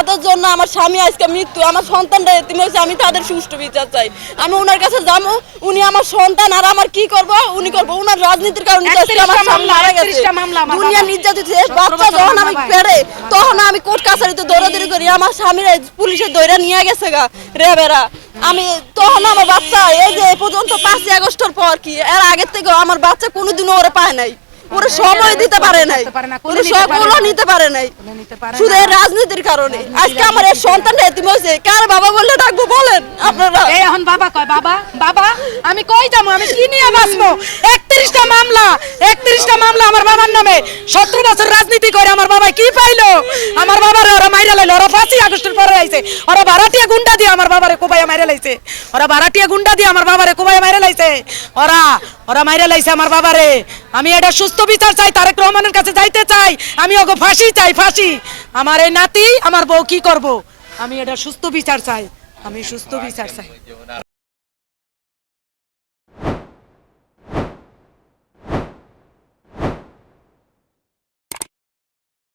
যাদের জন্য আমার স্বামী আজকে মৃত্যু আমার সন্তানটা এতিম হয়েছে আমি তাদের সুষ্ঠু বিচার চাই। আমি ওনার কাছে যাব উনি আমার সন্তান আর আমার কি করব? উনি করব উনার রাজনীতির কারণে আমার 31টা স্বামী মামলা, মারা গেছে। 31টা মামলা আমার দুনিয়া নির্যাতিত বাচ্চা যখন আমি পেরে তখন আমি কোর্ট কাছারিতে দৌড়াদৌড়ি করি আমার স্বামীর পুলিশের দৌড়া নিয়ে গেছে গা রেবেরা আমি তখন আমার বাচ্চা এই যে পর্যন্ত পাঁচই আগস্টের পর কি এর আগের থেকে আমার বাচ্চা কোনোদিনও ওরা পায় নাই। ওরা সময় দিতে পারে নাই। পারে পারে সবগুলো নিতে পারে নাই। পারে শুধু এই রাজনীতির কারণে। আজকে আমার এই সন্তানটা এতিম হয়েছে। কার বাবা বললে ডাকবো বলেন আপনারা? এই এখন বাবা কয় বাবা বাবা আমি কই যাব? আমি কি নিয়ে বাঁচবো? একত্রিশটা মামলা একত্রিশটা মামলা আমার বাবার নামে। সতেরো বছর রাজনীতি করে আমার বাবা কি পাইলো? আমার বাবার ওরা মাইরা লাইলো, ওরা পাঁচই আগস্টের পরে আইছে। ওরা ভাড়াটিয়া গুন্ডা দিয়ে আমার বাবারে কোবাইয়া মাইরা লাইছে। ওরা ভাড়াটিয়া গুন্ডা দিয়ে আমার বাবারে কোবাইয়া মাইরা লাইছে। ওরা ওরা মাইরা লাইছে আমার বাবারে। আমি এটা সুস্থ বিচার চাই, তারেক রহমানের কাছে যাইতে চাই। আমি ওকে ফাঁসি চাই, ফাঁসি। আমার এই নাতি, আমার বউ কি করব? আমি এটা সুস্থ বিচার চাই। আমি সুস্থ বিচার চাই।